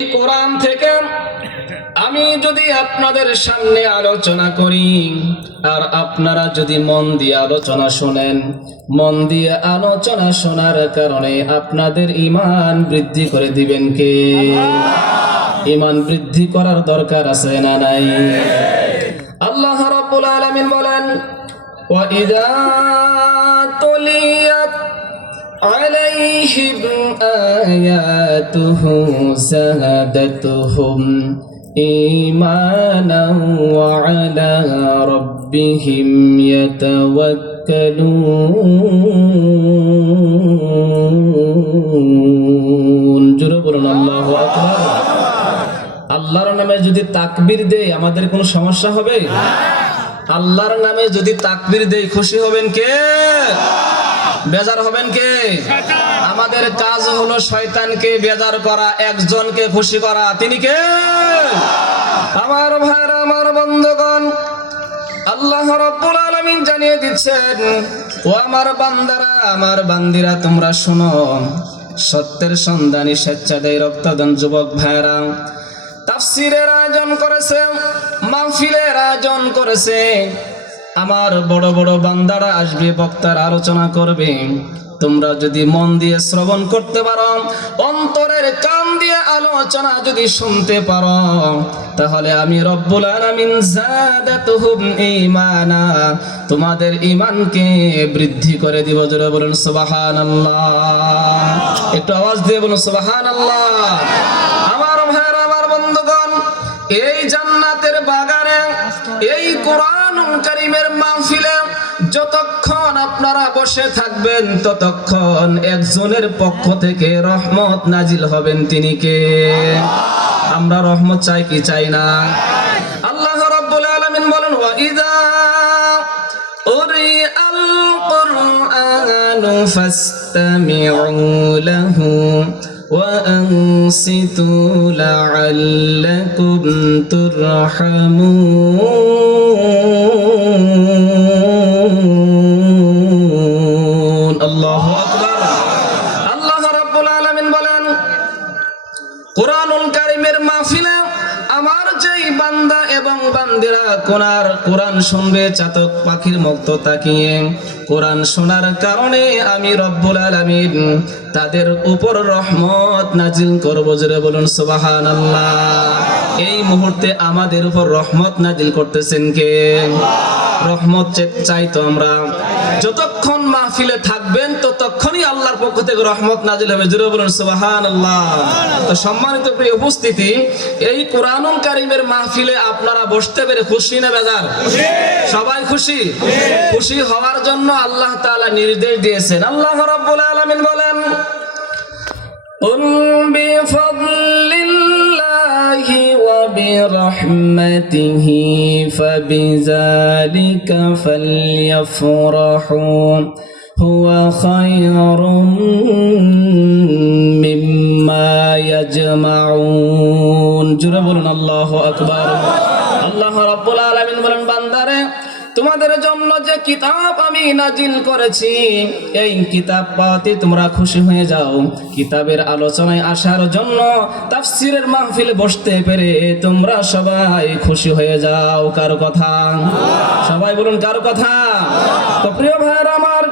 কোরআন থেকে আমি যদি আপনাদের সামনে আলোচনা করি আর আপনারা যদি মন দিয়ে আলোচনা শোনেন, মন দিয়ে আলোচনা শোনার কারণে আপনাদের ঈমান বৃদ্ধি করে দিবেন কে? ঈমান বৃদ্ধি করার দরকার আছে না নাই? আল্লাহ রাব্বুল আলামিন বলেন, ওয়া ইযা তুলিয়াত عليهم آياته زادتهم إيمانا وعلى ربهم يتوكلون জোরে বলুন আল্লাহু আকবার। আল্লাহর নামে যদি তাকবীর দেই আমাদের কোনো সমস্যা হবে? আল্লাহর নামে যদি তাকবীর দেই খুশি হবেন কে? বেজার হবেন কে? আমাদের কাজ হলো শয়তানকে বেজার করা, একজনকে খুশি করা। তিনি কে? আমার ভাইরা, আমার বন্ধুগণ, আল্লাহ রাব্বুল আলামিন জানিয়ে দিচ্ছেন, ও আমার বান্দারা, আমার বান্দিরা, তোমরা শোনো, সত্যের সন্ধানী স্বেচ্ছাদায়ী রক্তদান যুবক ভাইরা তাফসীরের আয়োজন করেছে, মাহফিলের আয়োজন করেছে। আমার বড় বড় বান্দারা আসবে, বক্তার আলোচনা করবে। তোমরা যদি মন দিয়ে শ্রবণ করতে পারো, অন্তরের কান দিয়ে আলোচনা যদি শুনতে পারো, তাহলে আমি রব্বুল আলামিন যাদাতুহুম ঈমানা, তোমাদের ঈমানকে বৃদ্ধি করে দিব। জোরে বলুন সুবহানাল্লাহ। একটু আওয়াজ দিয়ে বলুন সুবহানাল্লাহ। আমার ভাইরা, আমার বন্ধুগণ, এই জান্নাতের বাগানে, এই কোরআনুল কারীমের মাহফিলে যতক্ষণ আপনারা বসে থাকবেন ততক্ষণ একজনের পক্ষ থেকে রহমত নাজিল হবেন। তিনি কে? আমরা রহমত চাই কি চাই না? আল্লাহ রাব্বুল আলামিন বলেন, ওয়া ইযা উরিআল কুরআনু ফাসতামিউ লাহু وأنصتوا لعلكم ترحمون الله أكبر আল্লাহ রাব্বুল আলামিন বলেন, কোরআনুল কারীমের মাহফিলে আমার যেই বান্দা এবং বান্দিরা কোরআন শুনবে চাতক পাখির মতো তাকিয়ে, কোরআন শোনার কারণে আমি রব্বুল আলামিন তাদের উপর রহমত নাজিল করব। জোরে বলুন সুবহানাল্লাহ। এই মুহূর্তে আমাদের উপর রহমত নাজিল করতেছেন কে? রহমত চাই তো আমরা। যতক্ষণ মাহফিলে থাকবেন ততক্ষণই আল্লাহর পক্ষ থেকে রহমত নাজিল হবে। জোরে বলুন সুবহানাল্লাহ। তো সম্মানিত প্রিয় উপস্থিতি, এই কোরআনুল কারীমের মাহফিলে আপনারা বসতে পেরে খুশি না বেজার? সবাই খুশি। খুশি হওয়ার জন্য আল্লাহ তাআলা নির্দেশ দিয়েছেন। আল্লাহ রাব্বুল আলামিন বলেন, قل بفضل الله وبرحمته فبذلك فليفرحوا هو خير مما يجمعون জোরে বলুন আল্লাহু আকবার। আল্লাহ রাব্বুল আলামিন বলেন, বান্দারে, তোমাদের জন্য যে কিতাব আমি নাজিল করেছি, এই কিতাব পাওয়াতে তোমরা খুশি হয়ে যাও। কিতাবের আলোচনায় আসার জন্য, তাফসীরের মাহফিলে বসতে পেরে তোমরা সবাই খুশি হয়ে যাও। কার কথা? সবাই বলুন কার কথা? তো প্রিয় ভাইরা আমার,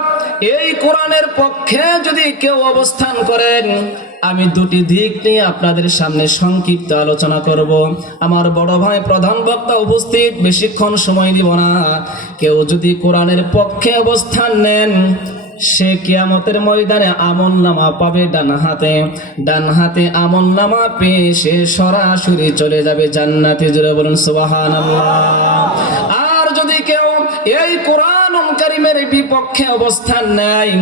এই কোরআনের পক্ষে যদি কেউ অবস্থান করেন, আমি দুটি দিক নিয়ে আপনাদের সামনে সংক্ষিপ্ত আলোচনা করব। আমার বড় ভাই প্রধান বক্তা উপস্থিত, বেশিক্ষণ সময় দিব না। কেউ যদি কোরআনের পক্ষে অবস্থান নেন, সে কিয়ামতের ময়দানে আমলনামা পাবে ডান হাতে। ডান হাতে আমলনামা পেয়ে সে সরাসরি চলে যাবে জান্নাতে। জোরে বলুন সুবহানাল্লাহ। আর যদি কেউ এই কোরআনুল কারীমের বিপক্ষে অবস্থান নেয়,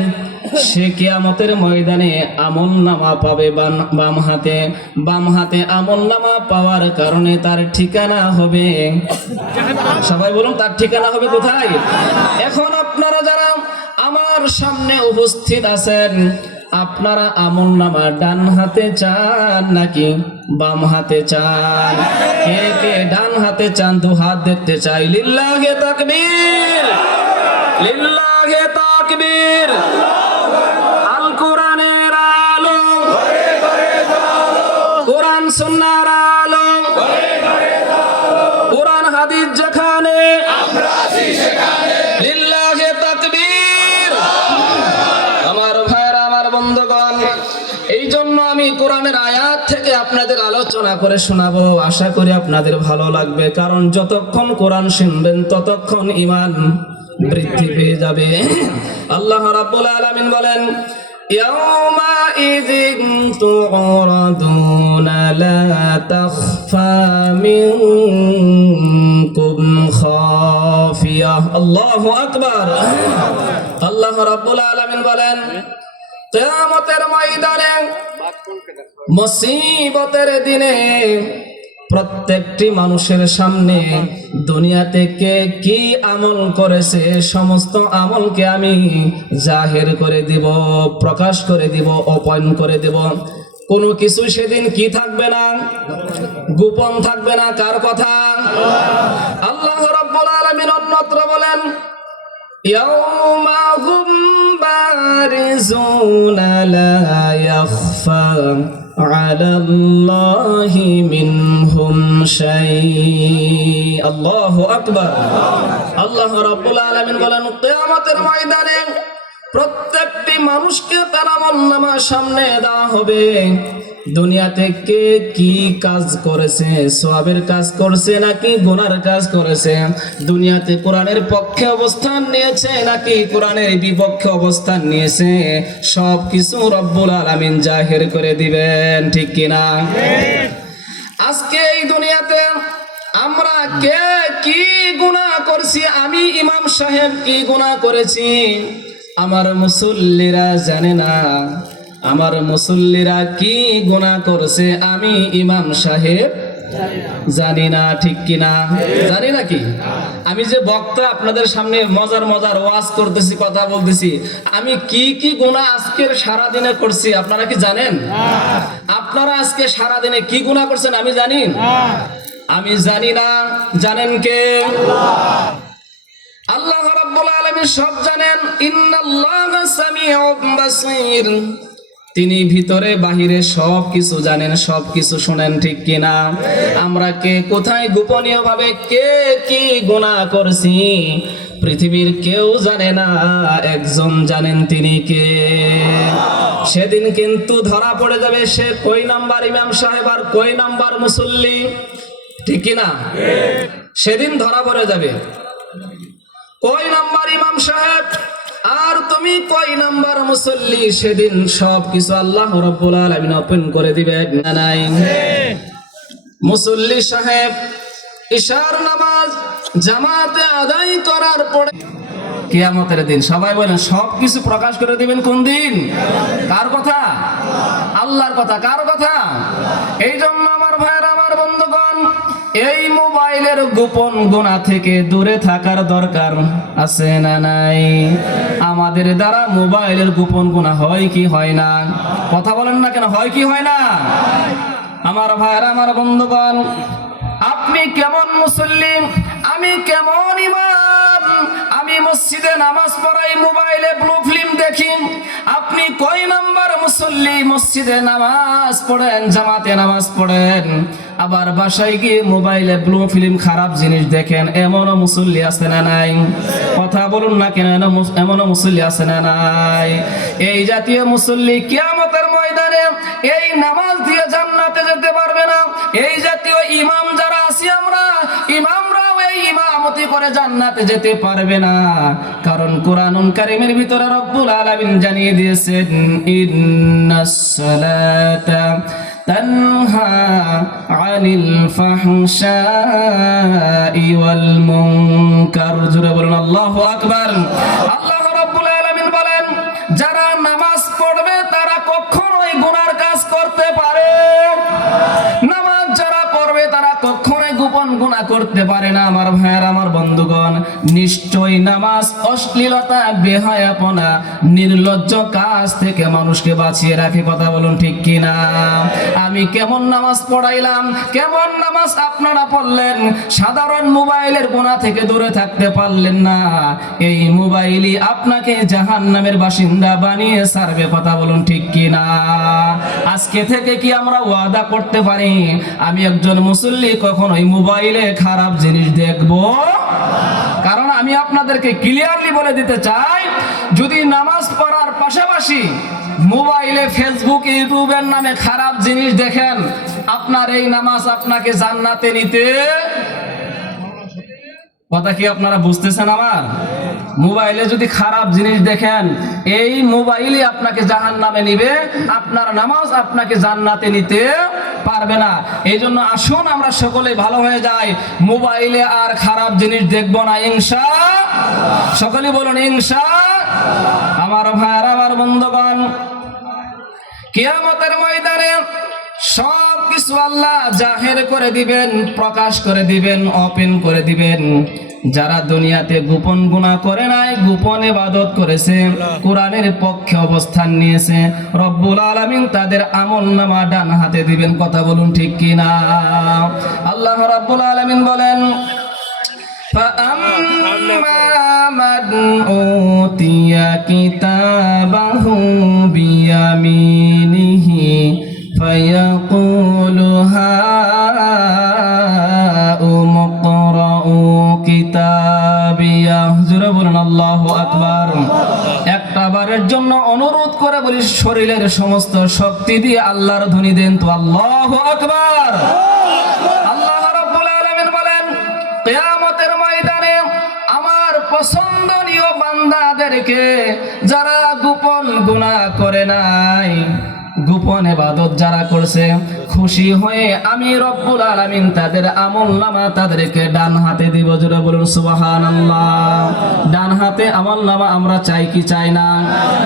সে কিয়ামতের ময়দানে আমলনামা পাবে বাম হাতে। বাম হাতে আমলনামা পাওয়ার কারণে তার ঠিকানা হবে, সবাই বলুন, তার ঠিকানা হবে কোথায়? এখন আপনারা যারা আমার সামনে উপস্থিত আছেন, আপনারা আমলনামা ডান হাতে চান নাকি বাম হাতে চান? কে কে ডান হাতে চান? দু হাত দেখতে চাই। লিল্লাহি তাকবীর, লিল্লাহি তাকবীর। আল কোরআনের আলো, কোরআন সুন্নাহর আলো, কোরআন হাদিস যেখানে লিল্লাহি তাকবীর। আমার ভাইরা, আমার বন্ধুগণ, এই জন্য আমি কোরআনের আয়াত থেকে আপনাদের আলোচনা করে শোনাবো। আশা করি আপনাদের ভালো লাগবে, কারণ যতক্ষণ কোরআন শুনবেন ততক্ষণ ঈমান বৃদ্ধি পেয়ে যাবে। আল্লাহ রাব্বুল আলামিন বলেন, ইয়াউমাইযিন তু'রাদুনা লা তাখফা মিনকুম খাফিয়াহ। আল্লাহু আকবার। আল্লাহ রাব্বুল আলামিন বলেন, কিয়ামতের ময়দানে, মুসিবতের দিনে প্রত্যেকটি মানুষের সামনে দুনিয়াতে কে কি আমল করেছে সমস্ত আমলকে আমি জাহির করে দিব, প্রকাশ করে দিব, ওপেন করে দিব। কোনো কিছু সেদিন কি থাকবে না, গোপন থাকবে না। কার কথা? আল্লাহ রাব্বুল আলামিন অন্যত্র বলেন, ইয়াউমা হুম বারিজুনা লা ইয়াখফা আলাল্লাহি মিনহুম শাই। আল্লাহু আকবার। আল্লাহ রাব্বুল আলামিন বলেন, কিয়ামতের ময়দানে প্রত্যেকটি মানুষকে তার আমলনামা সামনে দেওয়া হবে। দুনিয়াতে কে কি কাজ করেছে, সওয়াবের কাজ করছে নাকি গুনার কাজ করেছে, দুনিয়াতে কোরআনের পক্ষে অবস্থান নিয়েছে নাকি কোরআনের বিপক্ষে অবস্থান নিয়েছে, সব কিছু রব্বুল আলামিন জাহির করে দিবেন। ঠিক কিনা? আজকে এই দুনিয়াতে আমরা কে কি গুনাহ করছি, আমি ইমাম সাহেব কি গুনাহ করেছি আমার মুসল্লিরা জানে না। আমার মুসল্লিরা কি গুনাহ করছে আমি ইমাম সাহেব জানি না। ঠিক কিনা? জানি নাকি? আমি যে বক্তা আপনাদের সামনে মজার মজার ওয়াজ করতেছি, কথা বলতেছি, আমি কি কি গুনাহ আজকের সারা দিনে করছি আপনারা কি জানেন? আপনারা আজকে সারা দিনে কি গুনাহ করছেন আমি জানি? আমি জানি না। জানেন কে? আল্লাহ রাব্বুল আলামিন সব জানেন। ইন্নাল্লাহা সামিউম বাসীর। তিনি ভিতরে বাহিরে সব কিছু জানেন, সব কিছু শুনেন। ঠিক কিনা? আমরা কে কোথায় গোপনীয় ভাবে কে কি গুনাহ করছি পৃথিবীর কেউ জানে না, একজন জানেন। তিনি কে? সেদিন কিন্তু ধরা পড়ে যাবে সে কই নাম্বার ইমাম সাহেব আর কই নাম্বার মুসল্লি। ঠিক কিনা? সেদিন ধরা পড়ে যাবে কই নাম্বার ইমাম সাহেব আর তুমি কই নাম্বার মুসল্লি। সেদিন সব কিছু আল্লাহ রাব্বুল আলামিন ওপেন করে দিবেন। নাই মুসল্লি সাহেব ইশার নামাজ জামাতে আদায় করার পরে কিয়ামতের দিন সবাই বলেন সব কিছু প্রকাশ করে দিবেন। কোন দিন? কার কথা? আল্লাহর কথা। কার কথা? এই জন্য আমার ভাইয়েরা, আমার বন্ধুগণ, এই মোবাইলের গোপন গুনাহ থেকে দূরে থাকার দরকার আছে না নাই? আমাদের দ্বারা মোবাইলের গোপন গুনাহ হয় কি হয় না? কথা বলেন না কেন? হয় কি হয় না? আমার ভাইয়েরা, আমার বন্ধুগণ, আপনি কেমন মুসল্লি, আমি কেমন ইমাম, আমি মসজিদে নামাজ পড়াই, মোবাইলে ব্লু ফিল্ম দেখি। আপনি কয় নাম্বার মুসল্লি? মসজিদে নামাজ পড়েন, জামাতে নামাজ পড়েন, আবার বাসায় গিয়ে মোবাইলে ব্লু ফিল্ম খারাপ জিনিস দেখেন। এমনও মুসল্লি আছে না নাই? কথা বলুন না কেন? এমনও মুসল্লি আছে না নাই? এই জাতীয় মুসল্লি কিয়ামতের ময়দানে এই নামাজ দিয়ে জান্নাতে যেতে পারবে না। এই জাতীয় ইমাম যারা আছি আমরা, ইমামরাও এই ইমামতি করে জান্নাতে যেতে পারবে না। কারণ কোরআনুল কারীমের ভিতরে রব্বুল আলামিন জানিয়ে দিয়েছেন, ইন্নাস সালাতা তানহা আনিল ফাহশাই ওয়াল মুনকার। জোরে বলুন আল্লাহু আকবার। আল্লাহ রাব্বুল আলামিন বলেন, যারা নামাজ পড়বে তারা কখনোই গুনার কাজ করতে পারে। নামাজ যারা পড়বে তারা কখনোই গোপন গুনাহ করতে পারে না আমার ভাইয়ের, আমার বন্ধুগণ, নিশ্চয়ই নামাজ অশ্লীলতা, বেহায়াপনা, নির্লজ্জ কাজ থেকে মানুষকে বাঁচিয়ে রাখে। কথা বলুন ঠিক কিনা? আমি কেমন নামাজ পড়াইলাম, কেমন নামাজ আপনারা পড়লেন, সাধারণ মোবাইলের গুনাহ থেকে দূরে থাকতে পারলেন না। এই মোবাইলই আপনাকে জাহান্নামের বাসিন্দা বানিয়ে ছাড়বে। কথা বলুন ঠিক কিনা? আজকে থেকে কি আমরা ওয়াদা করতে পারি আমি একজন মুসল্লি কখনোই মোবাইলে খারাপ জিনিস দেখব? কারণ আমি আপনাদেরকে ক্লিয়ারলি বলে দিতে চাই, যদি নামাজ পড়ার পাশাপাশি মোবাইলে ফেসবুক, ইউটিউবের নামে খারাপ জিনিস দেখেন, আপনার এই নামাজ আপনাকে জান্নাতে নিতে, কথা কি আপনারা বুঝতেছেন আমার? মোবাইলে যদি খারাপ জিনিস দেখেন, এই মোবাইলই আপনাকে জাহান্নামে নিবে, আপনার নামাজ আপনাকে জান্নাতে নিতে পারবে না। এই জন্য আসুন আমরা সকলে ভালো হয়ে যাই, মোবাইলে আর খারাপ জিনিস দেখব না ইনশাআল্লাহ। সকলে বলুন ইনশাআল্লাহ। আমার ভাইরা, আমার বন্ধুগণ, কিয়ামতের ময়দানে সব কিছু আল্লাহ জাহের করে দিবেন, প্রকাশ করে দিবেন, ওপেন করে দিবেন। যারা দুনিয়াতে গোপন গুনাহ করে নাই, গোপন ইবাদত করেছে, কোরআনের পক্ষে অবস্থান নিয়েছে, রব্বুল আলামিন তাদের আমলনামা ডান হাতে দিবেন। কথা বলুন ঠিক কিনা? আল্লাহ রাব্বুল আলামিন বলেন, فَأَمَّا مَنْ أُوتِيَ كِتَابَهُ بِيَمِينِهِ فَيَقُولُ هَاؤُمُ اقْرَءُوا كِتَابِيَهْ। জোরে বলুন আল্লাহু আকবার। একটা বারের জন্য অনুরোধ করে বলি, শরীরের সমস্ত শক্তি দিয়ে আল্লাহর ধ্বনি দেন তো আল্লাহু আকবার। আল্লাহ রাব্বুল আলামিন বলেন, কিয়ামতের ময়দানে আমার পছন্দনীয় বান্দাদেরকে, যারা গোপন গুনাহ করে নাই, গোপন ইবাদত যারা করছে, খুশি হয়ে আমি রব্বুল আলামিন তাদের আমলনামা তাদেরকে ডান হাতে দিব। জোরে বলুন সুবহানাল্লাহ। ডান হাতে আমলনামা আমরা চাই কি চাই না?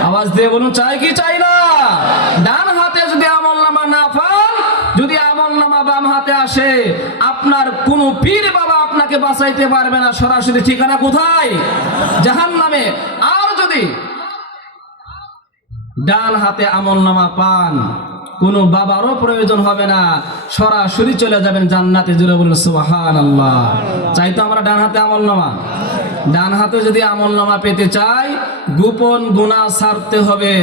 আওয়াজ দিয়ে বলুন, চাই কি চাই না? ডান হাতে যদি আমলনামা না পান, যদি আমলনামা বাম হাতে আসে, আপনার কোন পীর বাবা আপনাকে বাঁচাইতে পারবে না। সরাসরি ঠিকানা কোথায়? জাহান্নামে। আর যদি ডান হাতে আমলনামা পান, কোনো বাবারও প্রয়োজন হবে না, সরাসরি চলে যাবেন জান্নাতে। জোরে বলুন সুবহানাল্লাহ। চাই তো আমরা ডান হাতে আমলনামা? ডান হাতে যদি আমলনামা পেতে চাই, গোপন গুনাহ ছাড়তে হবে,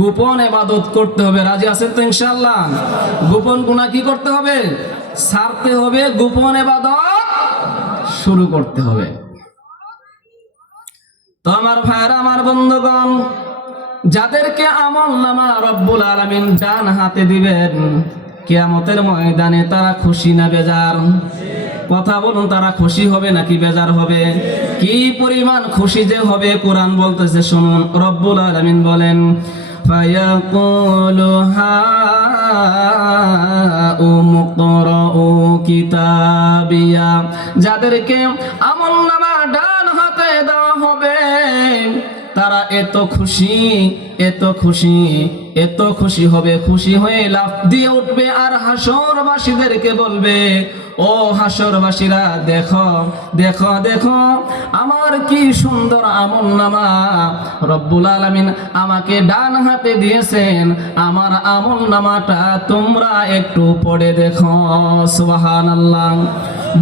গোপন ইবাদত করতে হবে। রাজি আছেন তো ইনশাআল্লাহ? গোপন গুনাহ কি করতে হবে? ছাড়তে হবে, গোপন ইবাদত শুরু করতে হবে। তো আমার ভাইরা, আমার বন্ধুগণ, যাদেরকে আমলনামা রব্বুল আলামিন ডান হাতে দিবেন, কিয়ামতের ময়দানে তারা খুশি না বেজার? কথা বলুন, তারা খুশি হবে নাকি বেজার হবে? কি পরিমাণ খুশি যে হবে কোরআন বলতেছে, শুনুন। রব্বুল আলামিন বলেন, ফায়াকুলু হাউম ইকরাউ কিতাবিয়া। যাদেরকে আমলনামা ডান হাতে দেওয়া হবে, তারা এত খুশি, এত খুশি, এত খুশি হবে, খুশি হয়ে লাফ দিয়ে উঠবে আর হাসরবাসীদেরকে বলবে, ও হাসরবাসীরা, দেখো দেখো দেখো আমার কি সুন্দর আমলনামা রব্বুল আলামিন আমাকে ডান হাতে দিয়েছেন, আমার আমলনামাটা তোমরা একটু পড়ে দেখো। সুবহানাল্লাহ।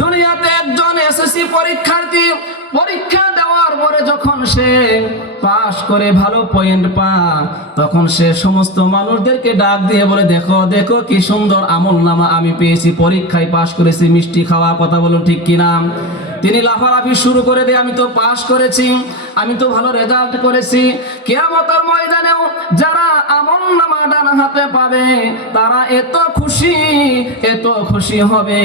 দুনিয়াতে একজন এসএসসি পরীক্ষার্থী পরীক্ষা দেওয়ার পরে যখন সে পাস করে ভালো পয়েন্ট পায়, তখন সে সমস্ত মানুষদেরকে ডাক দিয়ে বলে, দেখো দেখো কি সুন্দর আমলনামা আমি পেয়েছি, পরীক্ষায় পাস করেছি, মিষ্টি খাওয়া। কথা বলুন ঠিক কিনা? তিনি লাফালাফি শুরু করে দিয়ে, আমি তো পাস করেছি, আমি তো ভালো রেজাল্ট করেছি। কিয়ামতের ময়দানেও যারা আমলনামা ডান হাতে পাবে, তারা এত খুশি, এত খুশি হবে,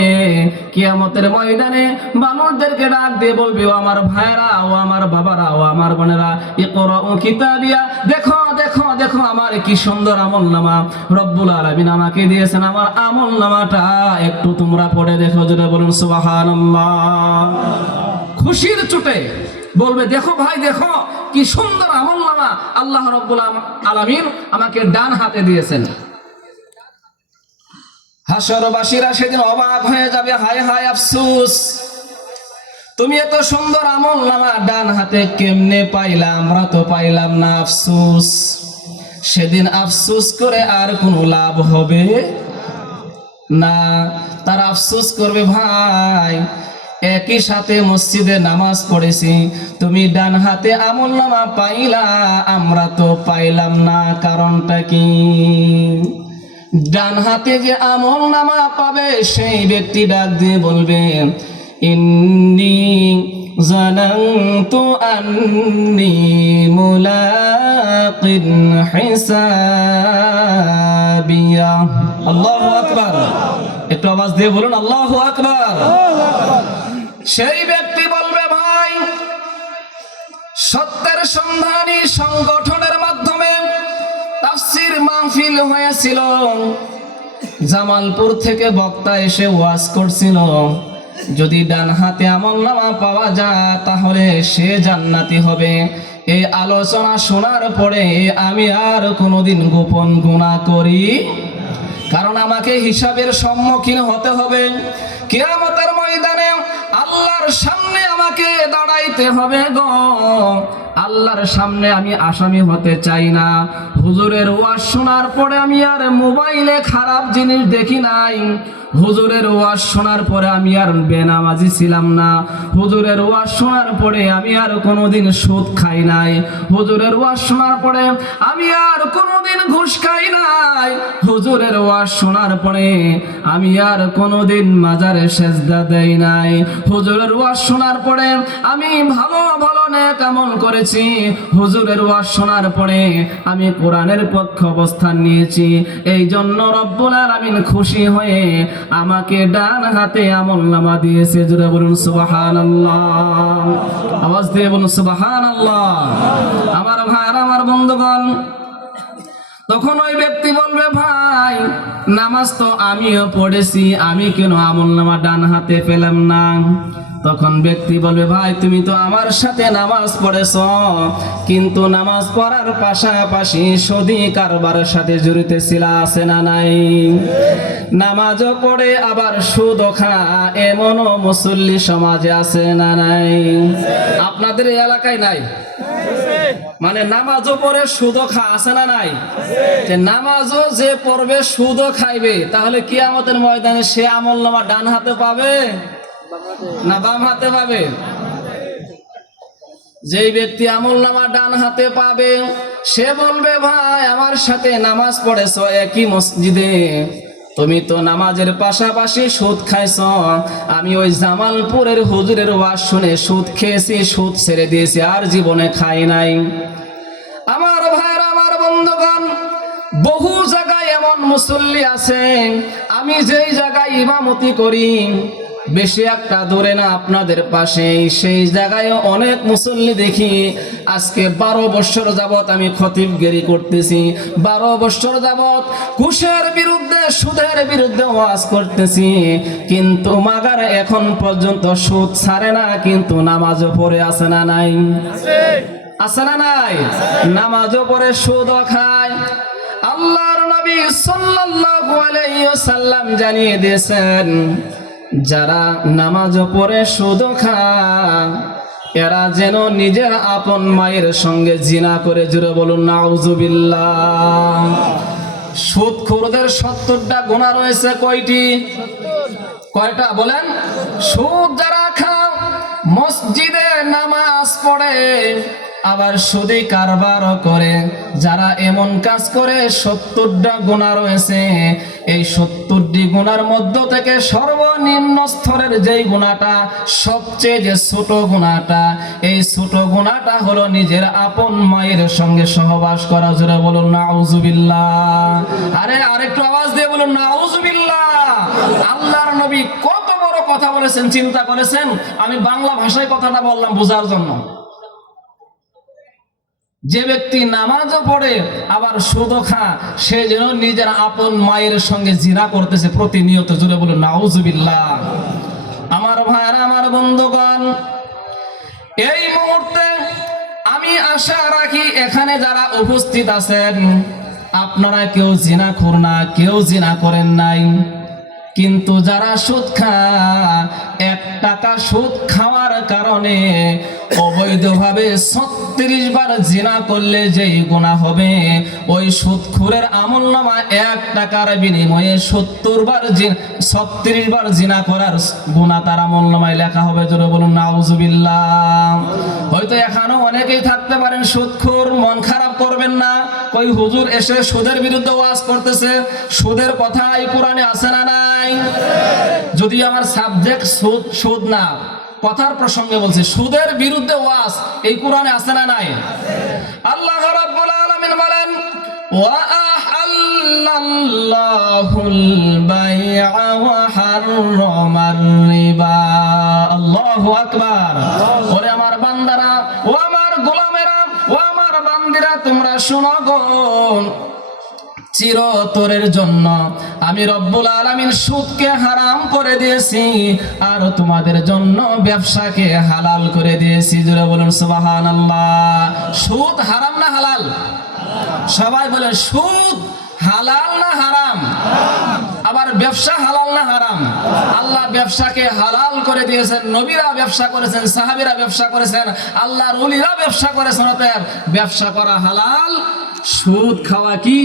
কিয়ামতের ময়দানে মানুষদেরকে ডাক দিয়ে বলবে, ও আমার ভাইরা, ও আমার বাবারা, ও আমার বোনেরা, ইকরাউ কিতাবিয়া, দেখো দেখো দেখো আমার কি সুন্দর আমলনামা রব্বুল আলামিন আমাকে দিয়েছেন, আমার আমলনামাটা একটু তোমরা পড়ে দেখো। যেটা বলুন সুবহানাল্লাহ। খুশির চোটে বলবে, দেখো ভাই, দেখো কি সুন্দর আমলনামা আল্লাহ রাব্বুল আলামিন আমাকে ডান হাতে দিয়েছেন। হাসরবাসীরা সেদিন অবাক হয়ে যাবে, হায় হায় আফসোস, তুমি এত সুন্দর আমল নামা ডান হাতে কেমনে পাইলা? আমরা তো পাইলাম না। আফসোস, সেদিন আফসোস করে আর কোনো লাভ হবে না। তারা আফসোস করবে, ভাই একই সাথে মসজিদে নামাজ পড়েছি, তুমি ডান হাতে আমল নামা পাইলা, আমরা তো পাইলাম না। কারণটা কি? ডান হাতে যে আমল নামা পাবে সেই ব্যক্তি ডাক দিয়ে বলবে, ইন্নী জানান্তু আন্নী মুলাকিন হিসাবিয়া। আল্লাহু আকবার। একটু আওয়াজ দিয়ে বলুন আল্লাহু আকবার। সেই ব্যক্তি বলবে, ভাই সত্যের সন্ধানী সংগঠনের মাধ্যমে তাফসীর মাহফিল হয়েছিল, জামালপুর থেকে বক্তা এসে ওয়াজ করছিল, যদি ডান হাতে আমলনামা পাওয়া যায় তাহলে সে জান্নাতি হবে। এই আলোচনা শোনার পরে আমি আর কোনোদিন গোপন গুনাহ করি, কারণ আমাকে হিসাবের সম্মুখীন হতে হবে। কিয়ামতের ময়দানে আল্লাহর সামনে আমাকে দাঁড়াইতে হবে গো। আল্লাহর সামনে আমি আসামি হতে চাই না। হুজুরের ওয়াজ শোনার পরে আমি আর মোবাইলে খারাপ জিনিস দেখি নাই। হুজুরের ওয়াজ শোনার পরে আমি আর বেনামাজি ছিলাম না। হুজুরের ওয়াজ শোনার পরে আমি আর কোনোদিন সুদ খাই নাই। হুজুরের ওয়াজ শোনার পরে আমি আর কোনোদিন ঘুষ খাই নাই। হুজুরের ওয়াজ শোনার পরে আমি আর কোনোদিন মাজারে সেজদা দেই নাই। হুজুরের ওয়াজ শোনার পরে আমি ভালো ভালো নেক আমল করেছি। হুজুরের ওয়াজ শোনার পরে আমি কোরআনের পক্ষে অবস্থান নিয়েছি। এই জন্য রব্বুল আলামিন খুশি হয়ে আমাকে ডান হাতে আমলনামা দিয়েছে। জোরে বলুন সুবহানাল্লাহ। আওয়াজ দিয়ে বলুন সুবহানাল্লাহ। আমার ভাইরা, আমার বন্ধুগণ, তখন ওই ব্যক্তি বলবে, ভাই নামাজ তো আমিও পড়েছি, আমি কেন আমলনামা ডান হাতে পেলাম না? তখন ব্যক্তি বলবে, ভাই তুমি তো আমার সাথে নামাজ পড়েছ, কিন্তু নামাজ পড়ার পাশাপাশি সদী কারবারের সাথে জড়িত ছিলা, আছে না নাই? নামাজও পড়ে আবার সুদও খা, এমনও মুসল্লি সমাজে আছে না নাই? আপনাদের এই এলাকায় নাই? মানে নামাজও পড়ে সুদও খা, আছে না নাই? যে নামাজও যে পড়বে সুদও খাইবে, তাহলে কিয়ামতের ময়দানে সে আমলনামা ডান হাতে পাবে না বাম হাতে পাবে? যেই ব্যক্তি আমলনামা ডান হাতে পাবে সে বলবে, ভাই আমার সাথে নামাজ পড়েছ একই মসজিদে, তুমি তো নামাজের পাশাপাশি সুদ খাইছ। আমি ওই জামালপুরের হুজুরের ওয়াজ শুনে সুদ খেয়েছি, সুদ ছেড়ে দিয়েছি, আর জীবনে খাই নাই। আমার ভাইরা, আমার বন্ধুগণ, বহু জায়গায় এমন মুসল্লি আছে, আমি যেই জায়গায় ইমামতি করি বেশি একটা দূরে না, আপনাদের পাশে, সেই জায়গায় অনেক মুসল্লি দেখি। আজকে 12 বছর যাবত আমি খতিবগিরি করতেছি, 12 বছর যাবত ঘুষের বিরুদ্ধে, সুদের বিরুদ্ধে ওয়াজ করতেছি, কিন্তু মাগার এখন পর্যন্ত সুদ ছাড়ে না, কিন্তু নামাজও পড়ে, আছে না নাই? আছে না নাই? নামাজও পড়ে সুদও খায়। আল্লাহর নবী সাল্লাল্লাহু আলাইহি ওয়াসাল্লাম জানিয়ে দিয়েছেন, যারা নামাজ পড়ে সুদও খায় এরা যেন নিজের আপন মায়ের সঙ্গে জিনা করে। জুড়ে বলুন নাউজুবিল্লাহ। সুদখোরদের 70টা গুনাহ রয়েছে। কয়টি? কয়টা বলেন? সুদ যারা খায়, মসজিদে নামাজ পড়ে, আবার সুদী কারবারও করে, যারা এমন কাজ করে 70টা গুনাহ রয়েছে। এই 70টি গুনার মধ্য থেকে সর্বনিম্ন স্তরের যেই গুনাহটা, সবচেয়ে যে ছোট গুনাহটা, এই ছোট গুনাহটা হলো নিজের আপন মায়ের সঙ্গে সহবাস করা। জোরে বলুন নাউজুবিল্লাহ। আরে আরেকটু আওয়াজ দিয়ে বলুন নাউজুবিল্লাহ। আল্লাহর নবী কত বড় কথা বলেছেন, চিন্তা করেছেন? আমি বাংলা ভাষায় কথাটা বললাম বোঝার জন্য। যে ব্যক্তি নামাজও পড়ে আবার সুদও খায়, সে যেন নিজের আপন মায়ের সঙ্গে জিনা করতেছে প্রতিনিয়ত। জুড়ে বলুন নাউজুবিল্লাহ। আমার ভাইরা, আমার বন্ধুগণ, এই মুহূর্তে আমি আশা রাখি এখানে যারা উপস্থিত আছেন আপনারা কেউ জিনাখোর না, কেউ জিনা করেন নাই। কিন্তু যারা সুদ খায়, 1 টাকা সুদ খাওয়ার কারণে অবৈধভাবে 36 বার জিনা করলে যেই গুনাহ হবে, ওই সুদখোরের আমলনামা 1 টাকার বিনিময়ে 36 বার জিনা করার গুনাহ তার আমলনামায় লেখা হবে। জোরে বলুন নাউজুবিল্লাহ। হয়তো এখানেও অনেকেই থাকতে পারেন সুদখোর, মন খারাপ করবেন না। কই হুজুর এসে সুদের বিরুদ্ধে ওয়াজ করতেছে, সুদের কথা এই কোরআনে আছে না নাই? যদি আমার সাবজেক্ট সুদ না, কথার প্রসঙ্গে বলছি, সুদের বিরুদ্ধে ওয়াজ এই কোরআনে আছে না নাই? আল্লাহ রাব্বুল আলামিন বলেন, ওয়া আহাল্লাল্লাহুল বাই'a ওয়া হাররামার রিবা। আল্লাহু আকবার। ওরে আমার বান্দারা, ও আমার গোলামেরা, ও আমার বান্দিরা, তোমরা শোনো গো, চিরতরের জন্য আমি রব্বুল আলামিন সুদকে হারাম করে দিয়েছি, আর তোমাদের জন্য ব্যবসাকে হালাল করে দিয়েছি। জোরে বলুন সুবহানাল্লাহ। সুদ হারাম না হালাল? সবাই বলে সুদ হালাল না হারাম? আবার ব্যবসা হালাল না হারাম? আল্লাহ ব্যবসাকে হালাল করে দিয়েছেন। নবীরা ব্যবসা করেছেন, সাহাবীরা ব্যবসা করেছেন, আল্লাহর ওলিরা ব্যবসা করেছেন। অতএব ব্যবসা করা হালাল, সুদ খাওয়া কি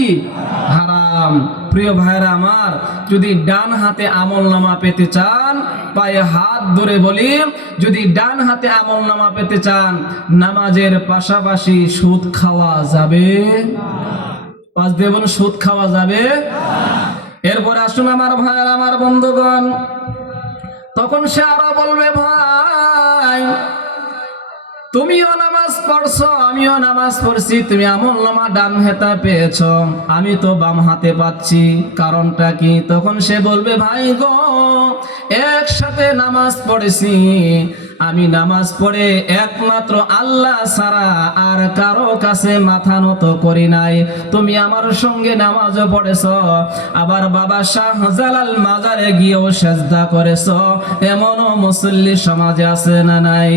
হারাম। প্রিয় ভাইরা আমার, যদি ডান হাতে আমলনামা পেতে চান, পায়ে হাত ধরে বলি, যদি ডান হাতে আমলনামা পেতে চান, নামাজের পাশাপাশি সুদ খাওয়া যাবে? পাঁচ দিয়ে বলুন, সুদ খাওয়া যাবে? এরপরে আসুন আমার ভাইরা, আমার বন্ধুগণ, তখন সে আরো বলবে, ভাই তুমিও নামাজ পড়ছো, আমিও নামাজ পড়ছি, তুমি আমলনামা ডান হাতে পেয়েছো, আমি তো বাম হাতে পাচ্ছি, কারণটা কি? তখন সে বলবে, ভাই গো, একসাথে নামাজ পড়েছি, আমি নামাজ পড়ে একমাত্র আল্লাহ ছাড়া আর কারো কাছে মাথা নত করি নাই। তুমি আমার সঙ্গে নামাজও পড়েছো, আবার বাবা শাহজালাল মাজারে গিয়েও সেজদা করেছো। এমনও মুসল্লি সমাজে আছে না নাই?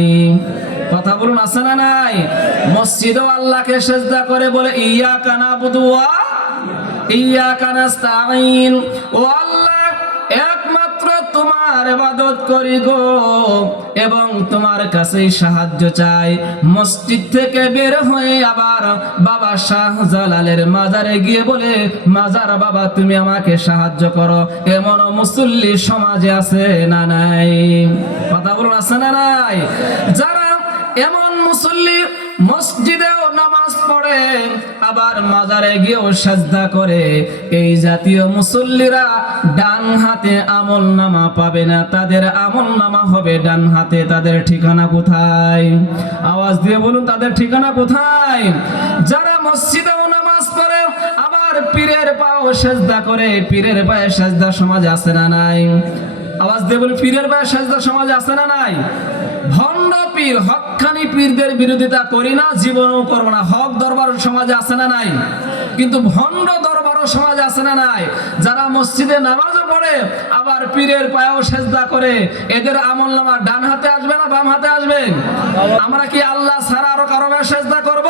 কথা বলুন, আছে না নাই? মসজিদেও আল্লাহকে সেজদা করে বলে, ইয়াকা নাবুদু ওয়া ইয়াকা নাস্তাঈন। ও আল্লাহ, একমাত্র তোমার ইবাদত করি গো, এবং তোমার কাছেই সাহায্য চাই। মসজিদ থেকে বের হয়ে আবার বাবা শাহজালালের মাজারে গিয়ে বলে, মাজার বাবা তুমি আমাকে সাহায্য করো। এমন মুসল্লি সমাজে আছে না নাই? কথা বলুন, আছে না নাই? যারা এমন মুসল্লি মসজিদেও নামাজ পড়ে, আবার মাজারে গিয়েও সাজদা করে, এই জাতীয় মুসল্লিরা ডান হাতে আমলনামা পাবে না, তাদের আমলনামা হবে ডান হাতে। তাদের ঠিকানা কোথায়? আওয়াজ দিয়ে বলুন, তাদের ঠিকানা কোথায়? যারা মসজিদেও নামাজ পড়ে, আবার পীরের পাও সাজদা করে, পীরের পায়ে সাজদা সমাজে আছে না নাই? আওয়াজ দিয়ে বলুন, পীরের পায়ে সাজদা সমাজে আছে না নাই? ভণ্ড পীর, হক্কানি পীরদের বিরোধিতা করি না, জীবনও করবো না। হক দরবার সমাজে আছে না নাই? কিন্তু ভণ্ড দরবারও সমাজে আছে না নাই? যারা মসজিদে নামাজও পড়ে, আবার পীরের পায়েও সেজদা করে, এদের আমলনামা ডান হাতে আসবে না বাম হাতে আসবে? আমরা কি আল্লাহ ছাড়া আরো কারো পায়ে সেজদা করব?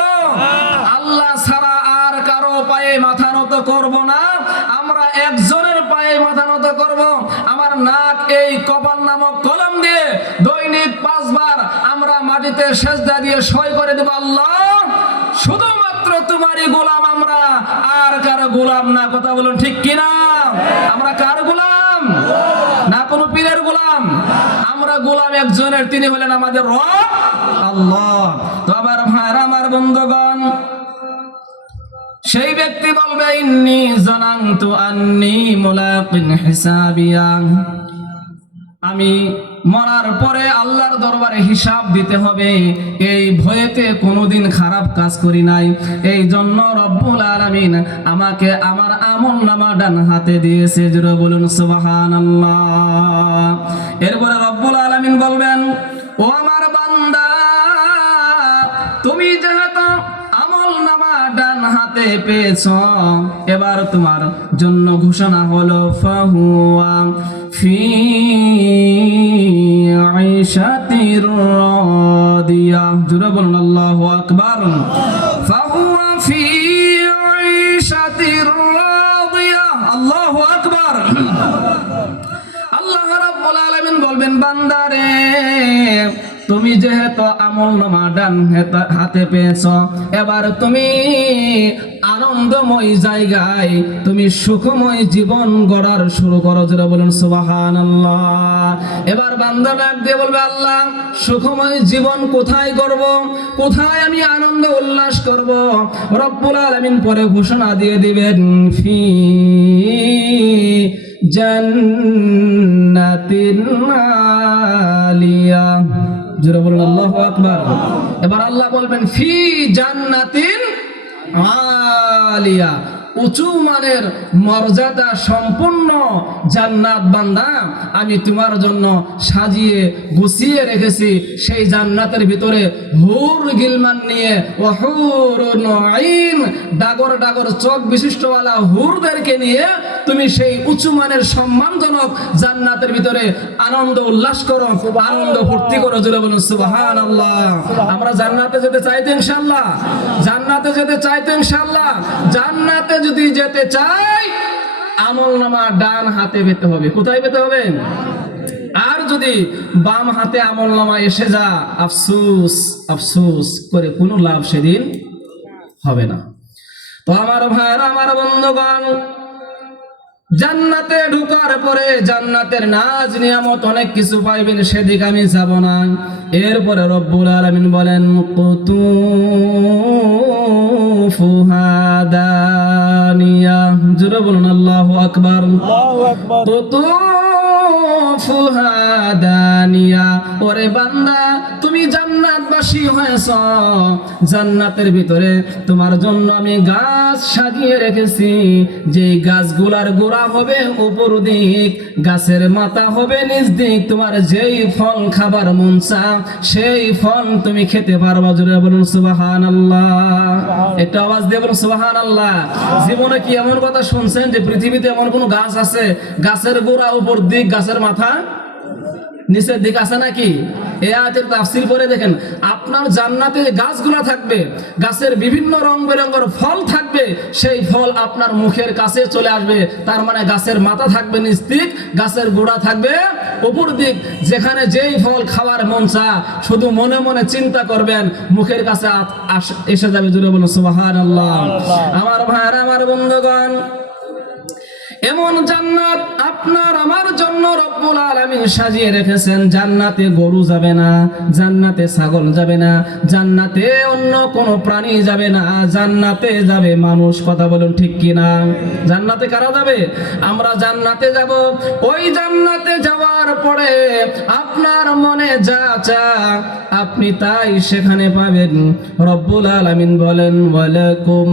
আল্লাহ ছাড়া আর কারো পায়ে মাথা নত করব না। আমরা একজনের পায়ে মাথা নত করব। আমার নাক এই কপাল নামক কলম দিয়ে দৈনিক 5 বার আমরা মাটিতে সেজদা দিয়ে সই করে দেব, আল্লাহ শুধুমাত্র তোমারই গোলাম আমরা, আর কারো গোলাম না। কথা বলুন, ঠিক কিনা? আমরা কার গোলাম? না কোনো পীরের গোলাম। আমরা গোলাম একজনের, তিনি হলেন আমাদের রব আল্লাহ। তো আবার ভাইরা, আমার বন্ধুগণ, সেই ব্যক্তি বলবে, ইন্নী জানান্তু আন্নী মুলাকিন হিসাবিয়া, আমি মরার পরে আল্লাহর দরবারে হিসাব দিতে হবে, এই ভয়েতে কোনোদিন খারাপ কাজ করি নাই। এই জন্য রব্বুল আলামিন আমাকে আমার আমলনামা ডান হাতে দিয়েছে। জোরে বলুন সুবহানাল্লাহ। এরপরে রব্বুল আলামিন বলবেন, ও আমার বান্দা, তুমি যেহেতু আমলনামা ডান হাতে পেয়েছ, এবার তোমার জন্য ঘোষণা হলো, ফাহুয়া ফি আইশাতির রাদিয়া। জোরে বলুন আল্লাহু আকবার। ফাহুয়া ফি আইশাতির রাদিয়া। আল্লাহু আকবার। বলবেন বান্দারে তুমি যেহেতু আমলনামা ডান হাতে পেয়েছ, এবার তুমি আনন্দময় জায়গায় তুমি সুখময় জীবন গড়ার শুরু করো। যারা বলেন সুবহানাল্লাহ। এবার বান্দা ডাক দিয়ে বলবে আল্লাহ সুখময় জীবন কোথায় গড়ব, কোথায় আমি আনন্দ উল্লাস করব? রব্বুল আলামিন পরে ঘোষণা দিয়ে দিবেন ফি জান্নাতিন আলিয়া। জোরে বলুন আল্লাহু আকবার। এবার আল্লাহ বলবেন ফি জান্নাতিন আলিয়া, উঁচু মানের মর্যাদা সম্পন্ন জান্নাত বান্দা আমি তোমার জন্য সাজিয়ে গুছিয়ে রেখেছি। সেই জান্নাতের ভিতরে হুর গিলমান নিয়ে ওয়াহুরুন আইন, ডাগর ডাগর চোখ বিশিষ্টওয়ালা হুরদেরকে নিয়ে তুমি সেই উঁচু মানের সম্মানজনক জান্নাতের ভিতরে আনন্দ উল্লাস করো, আনন্দ ফুর্তি করো। জোরে বলুন সুবহানাল্লাহ। আমরা জান্নাতে যেতে চাই তো ইনশাআল্লাহ, জান্নাতে যেতে চাই তো ইনশাআল্লাহ। জান্নাতে যদি যেতে চাই আমলনামা ডান হাতে পেতে হবে। কোথায় পেতে হবে? আর যদি বাম হাতে আমলনামা এসে যা আফসোস আফসোস করে কোনো লাভ সেদিন হবে না। তো আমার ভাইরা, আমার বন্ধুগণ, জান্নাতে ঢোকার পরে জান্নাতের নাজ নিয়ামত অনেক কিছু পাইবেন, সেদিকে আমি যাব না। এরপরে রব্বুল আলামিন বলেন কুতুফুহা দানিয়া। জোরে বলুন আল্লাহু আকবার। কুতুফুহা দানিয়া। ওরে বান্দা তুমি জান্নাতবাসী হয়েছ, জান্নাতের ভিতরে তোমার জন্য আমি গাছ সাজিয়ে রেখেছি। যে গাছগুলার গোড়া হবে উপর দিক, গাছের মাথা হবে নিচ দিক। তোমার যেই ফল খাবার মন চা সেই ফল তুমি খেতে পারবা। জোরে বলুন সুবহানাল্লাহ। একটা আওয়াজ দিয়ে বলুন সুবহানাল্লাহ। জীবনে কি এমন কথা শুনছেন যে পৃথিবীতে এমন কোন গাছ আছে গাছের গোড়া উপর দিক, গাছের মাথা নিচের দিক আছে নাকি? এই আয়াতের তাফসীর পড়ে দেখেন, আপনার জান্নাতে গাছগুলো থাকবে, গাছের বিভিন্ন রং বেরঙের ফল থাকবে, সেই ফল আপনার মুখের কাছে চলে আসবে। তার মানে গাছের মাথা থাকবে নিচ দিক, গাছের গোড়া থাকবে উপর দিক। যেখানে যেই ফল খাওয়ার মন চা শুধু মনে মনে চিন্তা করবেন, মুখের কাছে এসে যাবে। জোরে বলুন সুবহানাল্লাহ। আমার ভাইরা, আমার বন্ধুগণ, এমন জান্নাত আপনার আমার জন্য রব্বুল আলামিন সাজিয়ে রেখেছেন। জান্নাতে গরু যাবে না, জান্নাতে ছাগল যাবে না, জান্নাতে অন্য কোনো প্রাণী যাবে না, জান্নাতে যাবে মানুষ। কথা বলুন ঠিক কিনা? জান্নাতে কারা যাবে? আমরা জান্নাতে যাব। ওই জান্নাতে যাওয়ার পরে আপনার মনে যা চা আপনি তাই সেখানে পাবেন। রব্বুল আলামিন বলেন ওয়ালাকুম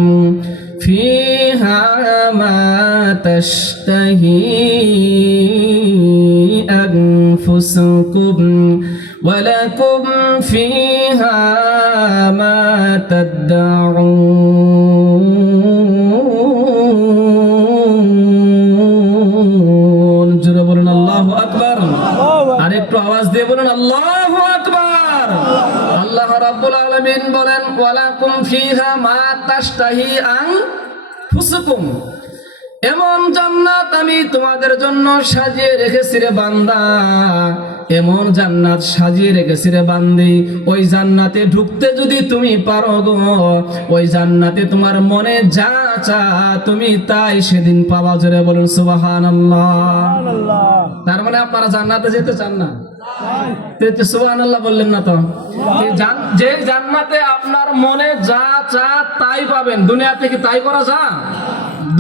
فيها ما تشتهي أنفسكم ولكم فيها ما تدعون. جرى بولن الله أكبر. আরেকটু আওয়াজ দিয়ে বলুন আল্লাহু আকবার। আল্লাহ রাব্বুল আলামিন বলেন ওয়ালাকুম ফিহা মা তাশতাহি আনফুসুকুম। এমন জান্নাত আমি তোমাদের জন্য সাজিয়ে রেখেছি রে বান্দা, এমন জান্নাত সাজিয়ে রেখেছি রে বান্দি। ওই জান্নাতে ঢুকতে যদি তুমি পারো গো, ওই জান্নাতে তোমার মনে যা চা তুমি তাই সেদিন পাওয়া। জোরে বলুন সুবহানাল্লাহ। তার মানে আপনারা জান্নাতে যেতে চান না? সুবহানাল্লাহ বললেন না তো? যে জান্নাতে আপনার মনে যা চা তাই পাবেন, দুনিয়াতে কি তাই করা যায়?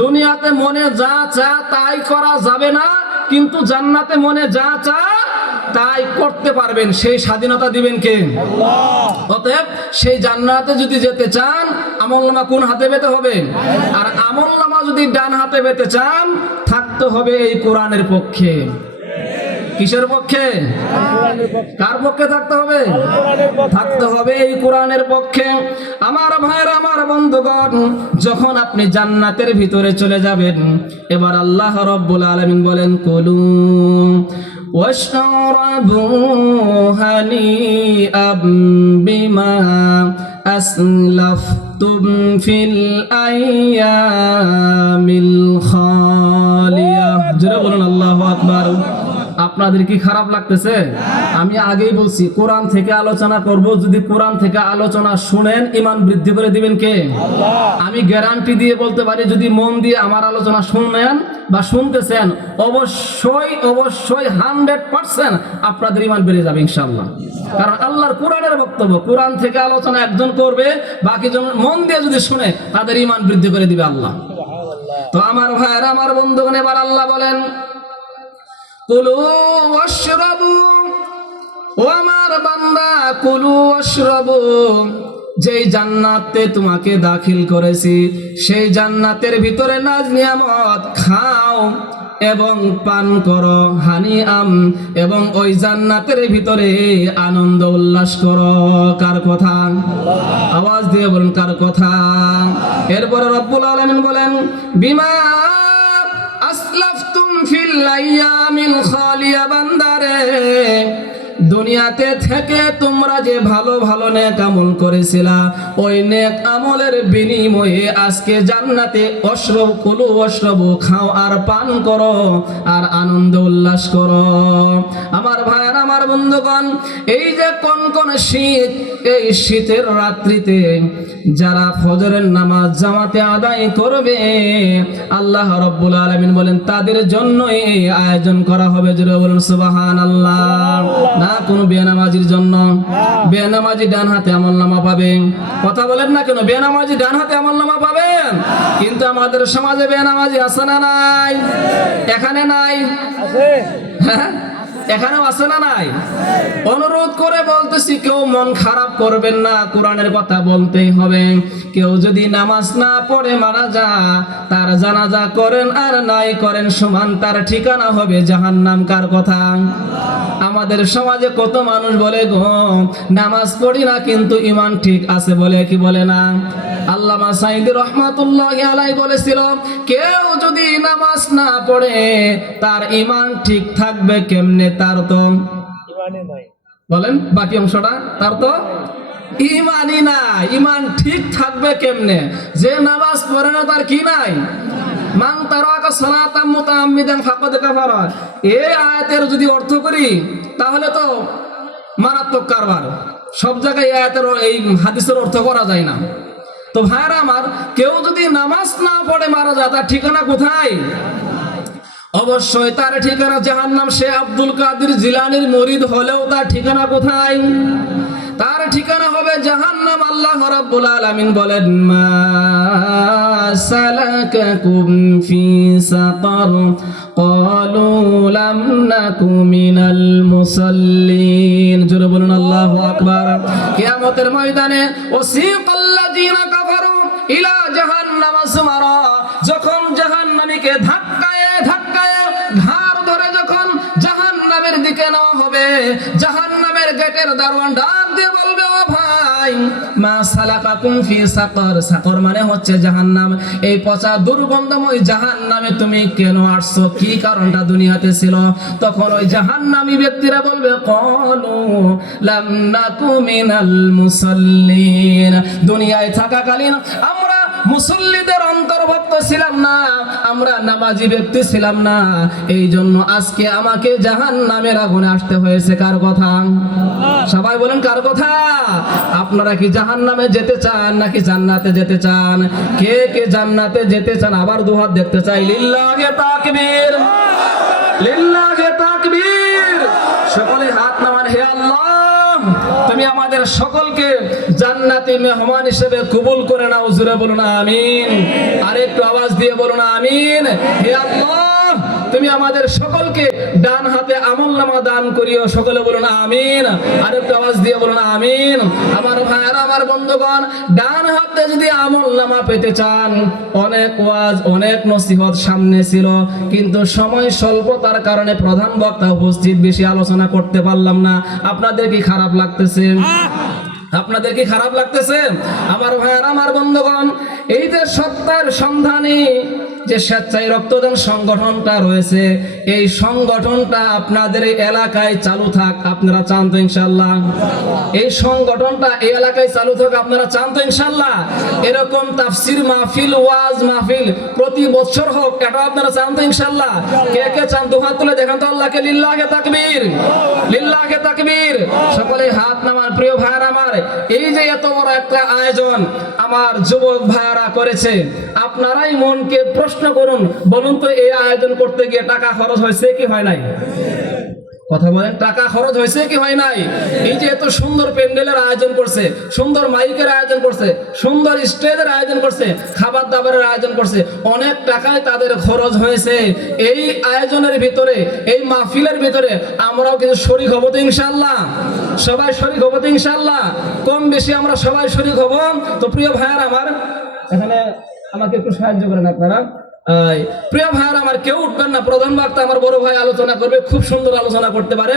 দুনিয়াতে মনে যা চা তাই করা যাবে না, কিন্তু জান্নাতে মনে যা চা তাই করতে পারবেন। সেই স্বাধীনতা দিবেন কে? আল্লাহ। অতএব সেই জান্নাতে যদি যেতে চান আমলনামা কোন হাতে পেতে হবে? আর আমলনামা যদি ডান হাতে পেতে চান থাকতে হবে এই কোরআনের পক্ষে। কিসের পক্ষে? কার পক্ষে থাকতে হবে? থাকতে হবে এই কোরআনের পক্ষে। আমার ভাইরা, আমার বন্ধুগণ, যখন আপনি জান্নাতের ভিতরে চলে যাবেন, এবার আল্লাহ রাব্বুল আলামিন বলেন কুলু ওয়াশরাবু হানিআম বিমা আসলাফতুম ফিল আইয়ামিল খালিয়া। জোরে বলুন আল্লাহু আকবার। আপনাদের কি খারাপ লাগতেছে? আমি আগেই বলছি কোরআন থেকে আলোচনা করব, যদি কোরআন থেকে আলোচনা শুনেন ঈমান বৃদ্ধি করে দিবেন কে? আমি গ্যারান্টি দিয়ে বলতে পারি, যদি মন দিয়ে আমার আলোচনা শুনেন বা শুনতেছেন, অবশ্যই অবশ্যই 100% আপনাদের ঈমান বেড়ে যাবে ইনশাআল্লাহ। কারণ আল্লাহর কোরআনের বক্তব্য, কোরআন থেকে আলোচনা একজন করবে, বাকি জন মন দিয়ে যদি শুনে তাদের ঈমান বৃদ্ধি করে দিবে আল্লাহ। তো আমার ভাইয়েরা, আমার বন্ধুগণ, এবার আল্লাহ বলেন কুলু ওয়াশরাবু, ও আমার বান্দা কুলু ওয়াশরাবু, যেই জান্নাতে তোমাকে দাখিল করেছি সেই জান্নাতের ভিতরে নাজ নিয়ামত খাও এবং পান করো, হানিআম, এবং ওই জান্নাতের ভিতরে আনন্দ উল্লাস করো। কার কথা? আওয়াজ দিয়ে বলুন কার কথা? এরপরে রব্বুল আলামিন বলেন বিমা আসলাফতুম ফিল আইয়ামিল খালিয়া, বান্দারে দুনিয়াতে থেকে তোমরা যে ভালো ভালো নেক আমল করেছিলা, ওই নেক আমলের বিনিময়ে আজকে জান্নাতে অশ্রব, কুলু অশ্রব, খাও আর পান করো আর আনন্দ উল্লাস করো। আমার ভাইয়ের, আমার বন্ধুগণ, এই যে কোন শীত, এই শীতের রাত্রিতে যারা ফজরের নামাজ জামাতে আদায় করবে, আল্লাহ রাব্বুল আলামিন বলেন তাদের জন্য এই আয়োজন করা হবে। জোরে বলুন সুবহানাল্লাহ। না কোনো বেনামাজির জন্য। বেনামাজি ডান হাতে আমলনামা পাবে। কথা বলেন না কেন? বেনামাজি ডান হাতে আমলনামা পাবেন, কিন্তু আমাদের সমাজে বেনামাজি আছে না নাই? এখানে নাই? হ্যাঁ, এখানেও আছে না নাই? অনুরোধ করে বলতেছি, কেউ মন খারাপ করবেন না, কোরআনের কথা বলতেই হবে। কেউ যদি নামাজ না পড়ে মারা যায়, তার জানাজা করেন আর নাই করেন সমান, তার ঠিকানা হবে জাহান্নাম। কার কথা? আমাদের সমাজে কত মানুষ বলে গো নামাজ পড়ি না কিন্তু ঈমান ঠিক আছে, বলে কি বলে না? আল্লামা সাঈদী রাহমাতুল্লাহি আলাইহি বলেছিল, কেউ যদি নামাজ না পড়ে তার ঈমান ঠিক থাকবে কেমনে? তার তো ঈমানই নাই। বলেন বাকি অংশটা, তার তো ঈমানই নাই। ঈমান ঠিক থাকবে কেমনে? যে নামাজ পড়ে না তার কি নাই? মান তারাকা সালাতাম মুতাআম্মিদান ফাকাদ কাফারা। এই আয়াতের যদি অর্থ করি তাহলে তো মারাত্মক কারবার। সব জায়গায় এই আয়াতের, এই হাদিসের অর্থ করা যায় না। তো ভাইরা আমার, কেউ যদি নামাজ না পড়ে মারা যায়, তার ঠিকানা কোথায়? অবশ্যই তার ঠিকানা জাহান্নাম। সে আব্দুল কাদের জিলানীর মুরিদ হলেও তার ঠিকানা কোথায়? তার ঠিকানা হবে জাহান্নাম। আল্লাহ রাব্বুল আলামিন বলেন মা সালাকাকুম ফি সাকার ক্বালু লাম নাকু মিনাল মুসাল্লিন। জোরে বলুন আল্লাহু আকবার। কিয়ামতের ময়দানে ওয়াসিকাল্লাযিনা কাফারু ইলা জাহান্নাম সুমারা, যখন জাহান্নামীকে ধাক্কায় ধাক্কায় ঘাড় ধরে যখন জাহান্নামের দিকে নেওয়া হবে, জাহান্নামের গেটের দারোয়ান ডাক দিয়ে বলবে, ও ভাই, মা সালাকাকুম ফি সাকার। সাকার মানে হচ্ছে জাহান্নাম। এই পচা দুর্গন্ধময় জাহান্নামে তুমি কেন আসছো? কি কারণটা দুনিয়াতে ছিল? তখন ওই জাহান্নামী ব্যক্তিরা বলবে, ক্বালু লাম নাকু মিনাল মুসাল্লিন। দুনিয়ায় থাকাকালীন আমরা মুসল্লিদের অন্তর্ভুক্ত ছিলাম না, আমরা নামাজি ব্যক্তি ছিলাম না, এই জন্য আজকে আমাকে জাহান্নামের আগুনে আসতে হয়েছে। কার কথা? সবাই বলেন কার কথা? আপনারা কি জাহান্নামে যেতে চান নাকি জান্নাতে যেতে চান? কে কে জান্নাতে যেতে চান? আবার দুহাত দেখতে চাই। লিল্লাহি তাকবীর, লিল্লাহি তাকবীর। সকলে হাত নামান। হে আল্লাহ, তুমি আমাদের সকলকে জান্নাতি মেহমান হিসেবে কবুল করে নাও। জোরে বলুন আমিন। আর একটু আওয়াজ দিয়ে বলুন আমিন। হে আল্লাহ, তুমি আমাদের সকলকে ডান হাতে আমলনামা দান করিও। সকলে বলুন আমিন। আর একটু আওয়াজ দিয়ে বলুন আমিন। আমার ভাইয়েরা, আমার বন্ধুগণ, ডান হাতে যদি আমলনামা পেতে চান, অনেক ওয়াজ অনেক নসিহত সামনে ছিল, কিন্তু সময় স্বল্পতার কারণে প্রধান বক্তা উপস্থিত, বেশি আলোচনা করতে পারলাম না। আপনাদের কি খারাপ লাগতেছে? আপনাদের কি খারাপ লাগতেছে? আমার ভাইয়েরা, আমার বন্ধুগণ, এই যে সত্যের সন্ধানে যে স্বেচ্ছায় রক্তদান সংগঠনটা রয়েছে, এই সংগঠনটা আপনাদের এই এলাকায় চালু থাক, আপনারা চান তো ইনশাআল্লাহ? এই সংগঠনটা এই এলাকায় চালু থাক, আপনারা চান তো ইনশাআল্লাহ? এরকম তাফসির মাহফিল, ওয়াজ মাহফিল প্রতি বছর হোক, এটা আপনারা চান তো ইনশাআল্লাহ? কে কে চান দু হাত তুলে দেখান তো আল্লাহকে। লিল্লাহে তাকবীর, লিল্লাহে তাকবীর। সকলে হাত নামান। প্রিয় ভাইরা আমার, এই যে এত বড় একটা আয়োজন আমার যুবক ভাইরা করেছে, আপনারাই মনকে প্রশ্ন করুন, বলুন তো এই আয়োজন করতে গিয়ে টাকা খরচ হয়েছে কি হয় নাই? কথা বলেন, টাকা খরচ হয়েছে কি হয় নাই? এই যে এত সুন্দর প্যান্ডেলের আয়োজন করছে, সুন্দর মাইকের আয়োজন করছে, সুন্দর স্টেজের আয়োজন করছে, খাবার দাবারের আয়োজন করছে, অনেক টাকায় তাদের খরচ হয়েছে। এই আয়োজনের ভিতরে, এই মাহফিলের ভিতরে আমরাও কিছু শরীক হব তো ইনশাআল্লাহ? সবাই শরীক হব তো ইনশাআল্লাহ? কম বেশি আমরা সবাই শরীক হব তো। প্রিয় ভাইয়ার আমার, এখানে আমাকে একটু সাহায্য করেন আপনারা। প্রিয় ভাইয়ার আমার, কেউ উঠবেন না, প্রধান বক্তা আমার বড় ভাই আলোচনা করবে, খুব সুন্দর আলোচনা করতে পারে।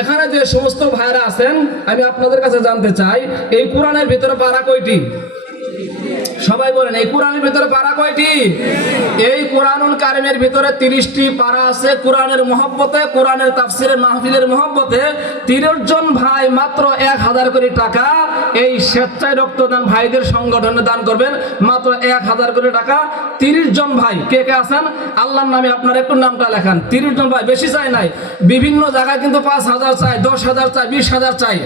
এখানে যে সমস্ত ভাইরা আছেন, আমি আপনাদের কাছে জানতে চাই, এই কোরআনের ভিতরে পারা কয়টি? সবাই বলেন, এই কোরআনের ভিতরে পারা কয়টি? এই কোরআনুল কারিমের ভিতরে 30টি পারা আছে। কোরআনের মহব্বতে, কোরআনের তাফসিরের মাহফিলের মহব্বতে 30 জন ভাই মাত্র 1000 কোটি টাকা এই স্বেচ্ছায় রক্তদান ভাইদের সংগঠনে দান করবেন। মাত্র 1000 কোটি টাকা। 30 জন ভাই কে কে আছেন আল্লাহর নামে আপনার একটু নামটা লেখান। 30 জন ভাই, বেশি চাই নাই। বিভিন্ন জায়গায় কিন্তু 5000 চাই, 10,000 চাই, 20,000 চাই।